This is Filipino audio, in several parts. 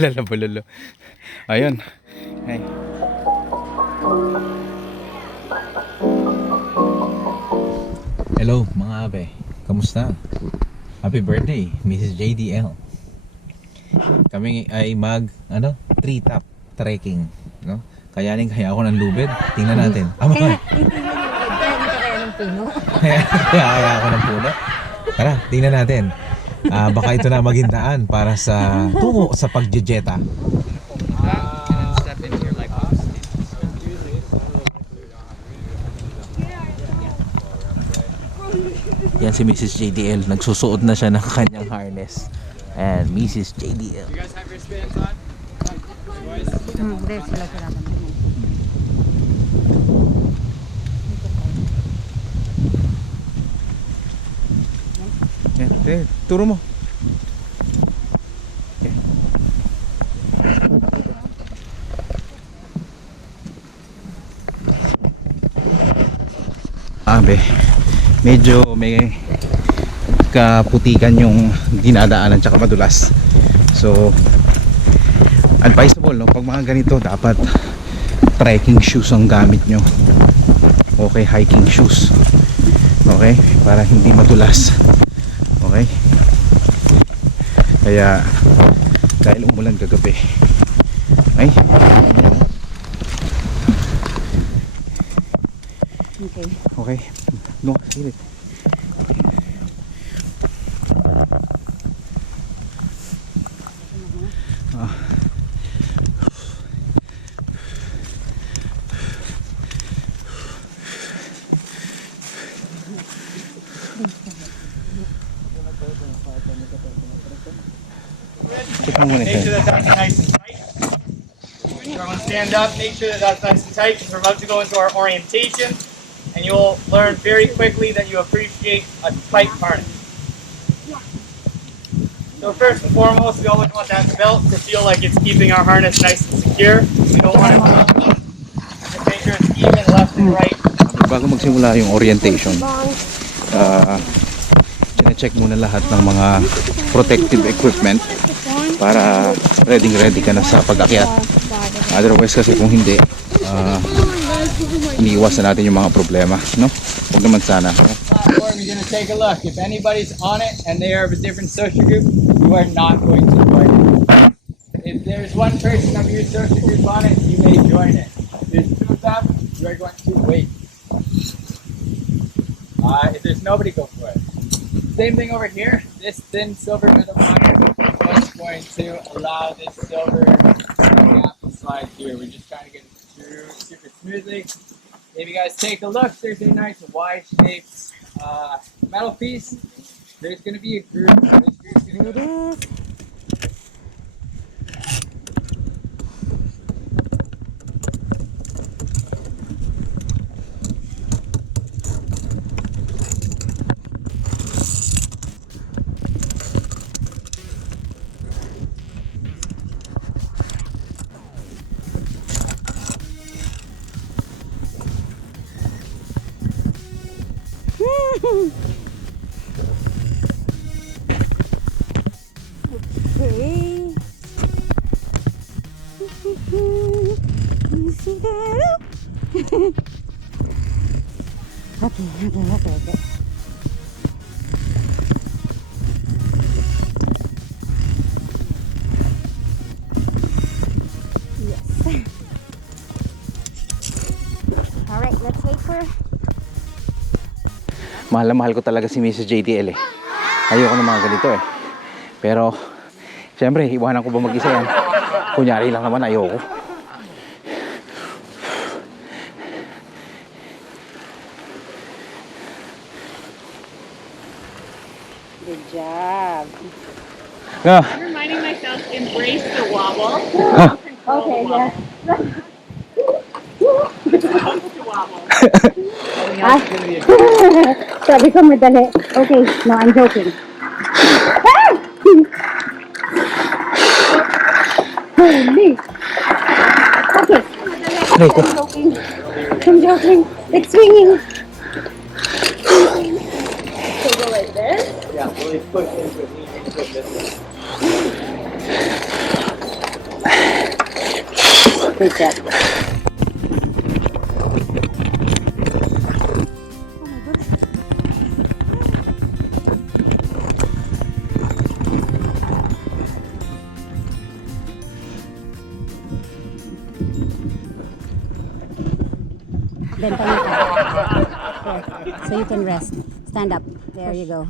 Lalabulolo. Ayun. Ay. Hello mga abe. Kamusta? Happy birthday, Mrs. JDL. Kami ay treetop trekking, no? Kayanin kaya ako ng lubid. Tingnan natin. Kaya ng puno. Kaya ako ng puno. Tara, tingnan natin. Baka ito na maging daan para sa tungo sa pagjejeta. Yan si Mrs. JDL. Nagsusuot na siya ng kanyang harness. And Mrs. JDL. You guys have your spins on? There's sila sila. Okay, turo mo. Okay. Abe, medyo may kaputikan yung dinadaanan tsaka madulas. So advisable, no? Pag mga ganito dapat trekking shoes ang gamit nyo. Okay, hiking shoes. Okay, para hindi madulas. Okay, kaya dahil umulan kagabi. Okay, okay, no, silid. Make sure that that's nice and tight. Everyone stand up, make sure that that's nice and tight because we're about to go into our orientation and you will learn very quickly that you appreciate a tight harness. So first and foremost, we always want that belt to feel like it's keeping our harness nice and secure. We don't want it to make sure it's even left and right. Bago magsimula yung orientation, check muna lahat ng mga protective equipment para ready ka na sa pag-akyat. Otherwise kasi kung hindi, iniiwasan natin yung mga problema, no? Huwag naman sana. We're going to take a look. If anybody's on it and they are of a different social group, you are not going to join it. If there's one person of your social group on it, you may join it. If there's two of them, you are going to wait. If there's nobody, go for it. Same thing over here. This thin silver middle wire is what's going to allow this silver gap to slide through. We're just trying to get it through super smoothly. If you guys take a look, there's a nice Y-shaped metal piece. There's going to be a groove. This groove's going to go. Okay. You see that? Okay. Yes. All right, let's wait for. Mahal na mahal ko talaga si Mrs. JDL eh. Ayoko ng mga ganito eh. Pero siyempre, iwanan ko ba mag-isa yan? Kunyari lang naman, ayoko. Good job. Ah. I'm reminding myself, embrace the wobble. Ah. Okay, yeah. To wobble. Sabi ko madali. Okay, no, I'm joking. Holy. Okay. I'm joking. I'm joking. It's swinging. So go like this. Yeah, really push into it. You put this way. Good job. Then tayo ka. There. So you can rest. Stand up. There you go.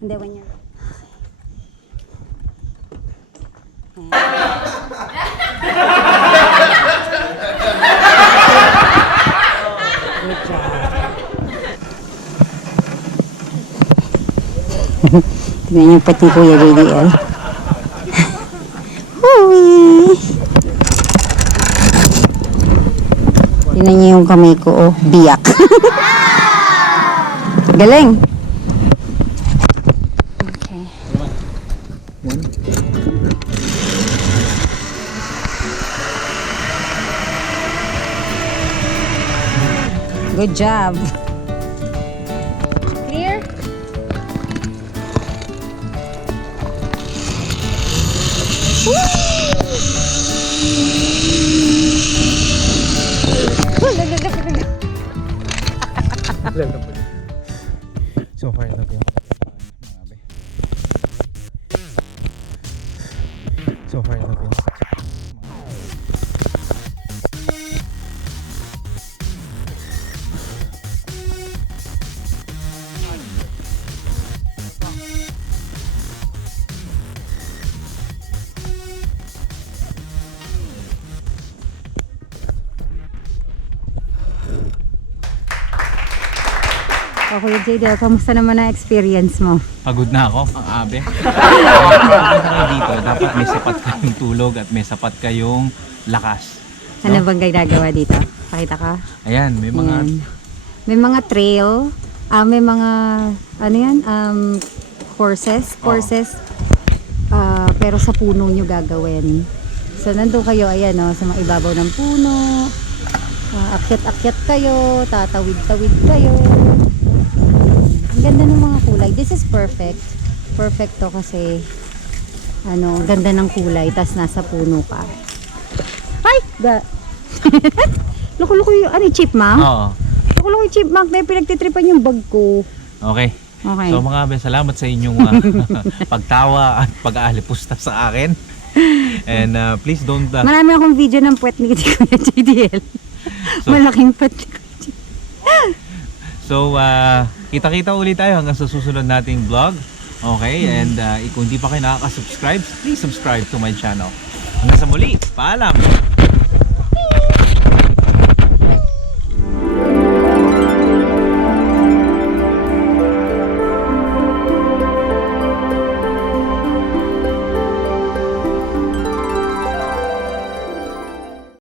And then when you're... Good job. Tingnan yung pati Kuya JDL. Uy! Tingnan niyo yung kamay ko, oh, biyak. Galing! Okay. Good job. Clear? So far, love yun. So far, love yun. O Kuya JDL, kamusta naman ang experience mo? Pagod na ako, ang abe. Pagod na kayo dito, dapat may sapat kayong tulog at may sapat kayong lakas. Ano bang ginagawa dito? Pakita ka. Ayan, may mga... Ayan. May mga trail, may mga, ano yan, courses, pero sa puno nyo gagawin. So, nandun kayo, ayan, sa mga ibabaw ng puno, akyat-akyat kayo, tatawid-tawid kayo. Ang ganda ng mga kulay. This is perfect. Perfect to kasi, ganda ng kulay, tas nasa puno ka. Ay! Loko-loko yung, chipmunk? Oo. Loko-loko yung chipmunk na yung pinagtitripan yung bag ko. Okay. Okay. So mga abe, salamat sa inyong pagtawa at pag-aalipusta sa akin. And please don't... Marami akong video ng puwet ni Kuya JDL. So- Malaking puwet ni Kuya JDL. So, kita-kita ulit tayo hanggang sa susunod nating vlog. Okay? And kung hindi pa kayo nakaka-subscribe, please subscribe to my channel. Hanggang sa muli, paalam!